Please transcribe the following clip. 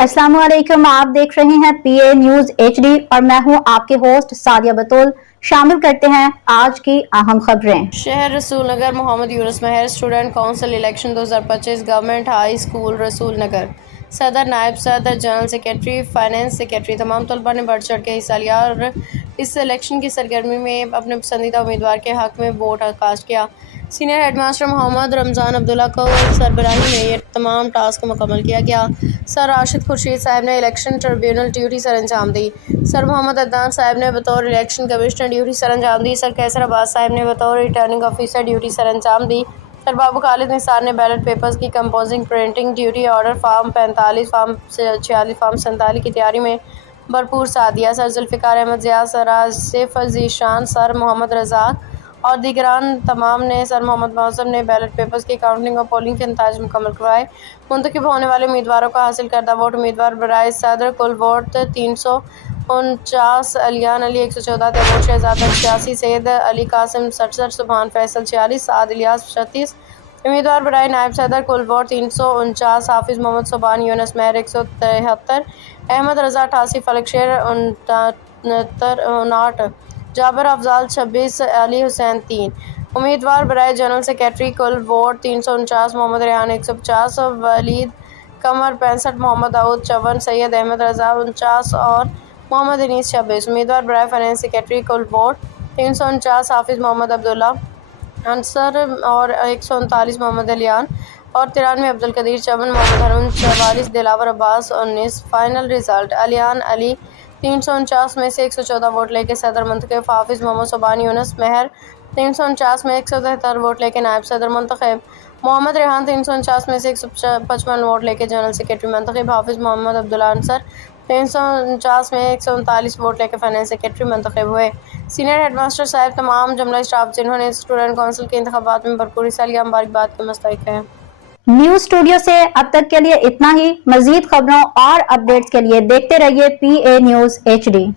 अस्सलाम वालेकुम, आप देख रहे हैं पीए न्यूज एचडी और मैं हूं आपके होस्ट सादिया बतूल। शामिल करते हैं आज की अहम खबरें। शहर Rasool Nagar Muhammad Yunus Mahar student council election 2025 government high school Rasool Nagar. सदर, नायब सदर, जनरल सेक्रेटरी, फाइनेंस सेक्रेटरी तमाम तलबा ने बढ़ चढ़ के हिस्सा लिया और इस इलेक्शन की सरगर्मी में अपने पसंदीदा उम्मीदवार के हक में वोट कास्ट किया। सीनियर हेडमास्टर मोहम्मद रमज़ान अब्दुल्ला को सरबराही में ये तमाम टास्क मुकम्मल किया गया। सर राशिद खुर्शीद साहब ने इलेक्शन ट्रिब्यूनल ड्यूटी सर अंजाम दी। सर मोहम्मद अदनान साहब ने बतौर इलेक्शन कमिश्नर ड्यूटी सर अंजाम दी। सर कैसर अब्बास साहब ने बतौर रिटर्निंग ऑफिसर ड्यूटी सर अंजाम दी। सर बाबू खालिद निसार ने बैलेट पेपर्स की composing printing duty order form 45 form 46 form 47 की तैयारी में भरपूर साथ दिया। Sir Zulfiqar Ahmed Zia, sir Asif Zeeshan, sir Mohammad Razzaq और दीगरान तमाम ने सर मोहम्मद मौसम ने बैलेट पेपर्स की काउंटिंग और पोलिंग के नताइज मुकम्मल करवाए। मुंतखब होने वाले उम्मीदवारों का हासिल करदा वोट उम्मीदवार बराए सदर कुल वोट 349, अलियान अली 114, तैमूर शहजाद 86, सैयद अली कासिम 67, सुभान फैसल 46, साद इलियास 36। उम्मीदवार बराए नायब सदर कुल वोट 349, हाफिज़ मोहम्मद सुबान यूनुस महर 173, अहमद रज़ा 88, फलक शेर 59, जाबर अफजाल 26, अली हुसैन 3। उम्मीदवार बराए जनरल सेक्रेटरी कुल वोट 349, मोहम्मद रेहान 150, वलीद कमर 65, मोहम्मद दाऊद 54, सैयद अहमद रज़ा 49 और मोहम्मद अनीस 26। उम्मीदवार बराए फाइनेंस सेक्रेटरी कुल वोट 349, हाफिज़ मोहम्मद अब्दुल्ला अंसर और 139, मोहम्मद अलियान और 93, अब्दुल कदीर 54, मोहम्मद हरून 44, दिलावर अब्बास 19। फाइनल रिजल्ट, अलियान अली 349 में से 114 वोट लेके सदर मुंतखब, हाफिज़ मोहम्मद सुबान यूनुस महर 349 में 173 वोट लेके नायब सदर मुंतखब, मोहम्मद रेहान 349 में से 155 वोट लेके जनरल सेक्रेटरी मुंतखब, हाफिज़ मोहम्मद अब्दुल्ला अंसर 349 में 139 वोट लेके फाइनेंस सेक्रेटरी मुंतखब हुए। सीनियर हेडमास्टर साहब तमाम जमला स्टाफ जिन्होंने स्टूडेंट काउंसिल के इंतखाबात में भरपूर हिस्सा लिया मुबारकबाद के मुस्तहिक हैं। न्यूज स्टूडियो से अब तक के लिए इतना ही। मजीद खबरों और अपडेट्स के लिए देखते रहिए पीए न्यूज एचडी।